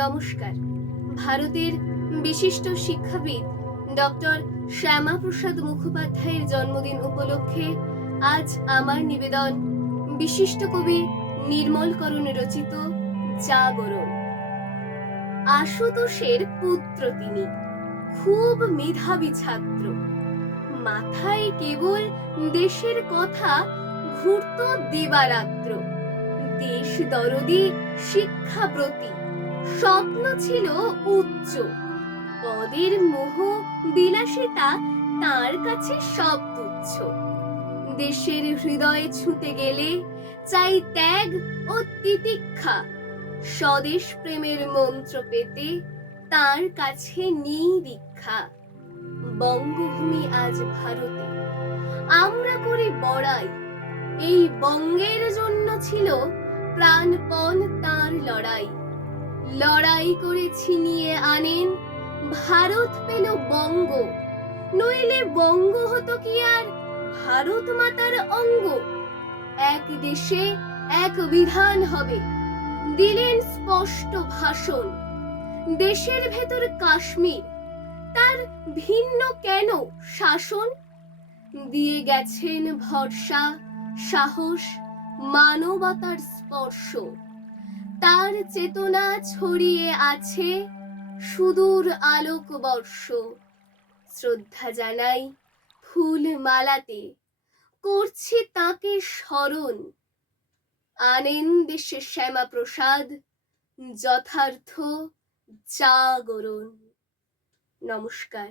নমস্কার। ভারতের বিশিষ্ট শিক্ষাবিদ ডক্টর শ্যামাপ্রসাদ মুখোপাধ্যায়ের জন্মদিন উপলক্ষে আজ আমার নিবেদন বিশিষ্ট কবি নির্মলকরণ রচিত জাগরণ। আশুতোষের পুত্র তিনি, খুব মেধাবী ছাত্র। মাথায় কেবল দেশের কথা ঘুরত দিবারাত্র। দেশ দরদি, শিক্ষাব্রতী, স্বপ্ন ছিল উচ্চ। পদের মোহ, বিলাসিতা তার কাছে সব তুচ্ছ। দেশের হৃদয়ে ছুঁতে গেলে চাই ত্যাগ ও তিতিক্ষা। স্বদেশ প্রেমের মন্ত্র পেতে তার কাছে নেই দীক্ষা। বঙ্গভূমি আজ ভারতে, আমরা করি বড়াই। এই বঙ্গের জন্য ছিল প্রাণপণ তার লড়াই। লড়াই করে ছিনিয়ে আনেন, ভারত পেল বঙ্গ। নইলে বঙ্গ হতো কি আর ভারত মাতার অঙ্গ। এক দেশে এক বিধান হবে, দিলেন স্পষ্ট ভাষণ। দেশের ভেতর কাশ্মীর, তার ভিন্ন কেন শাসন? দিয়ে গেছেন ভরসা, সাহস, মানবতার স্পর্শ। তার চেতনা ছড়িয়ে আছে সুদূর আলোকবর্ষ। শ্রদ্ধা জানাই ফুল মালাতে, করছি তাকে স্মরণ। আনেন দেশে শ্যামাপ্রসাদ যথার্থ জাগরণ। নমস্কার।